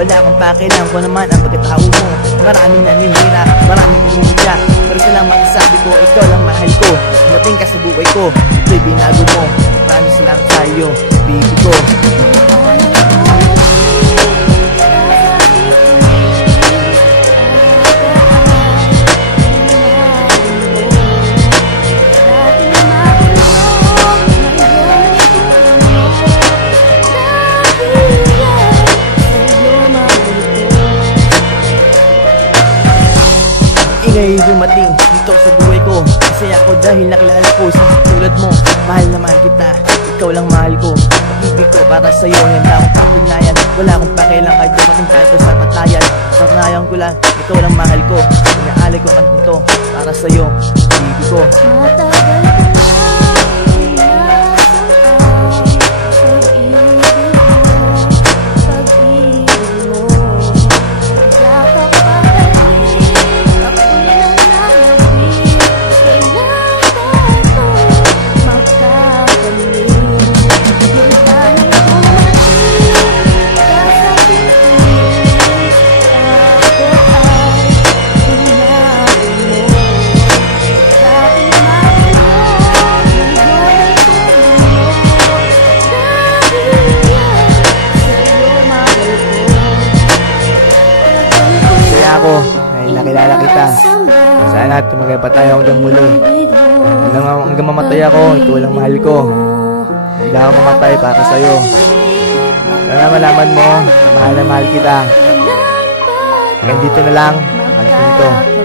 Wala akong pakialam kung naman ang pagkatao mo. Maraming naninira, maraming pinumudya, pero ito lang masasabi ko, ikaw lang mahal ko. Dumating ka sa buhay ko, ito'y binago mo. Maraming salamat sa'yo, baby ko. Ingay dumating dito sa buhay ko. Masaya ako dahil nakilala ko sa tulad mo. Mahal na mahal kita, ikaw lang mahal ko. Pag-ibig ko para sa'yo, handa akong pagdugnayan. Wala akong pakialam kahit dumating tayo sa patayan. Sarnayan ko lang, ikaw lang mahal ko. Inaalay ko ang ito para sa'yo, baby ko. Matagal ko dahil nakilala kita. Sana tumagay pa tayo hanggang muli. Hanggang mamatay ako, ikaw lang mahal ko. Hindi ako mamatay para sa'yo. Sana malaman mo na mahal kita. Hanggang dito na lang, mahal ko ito.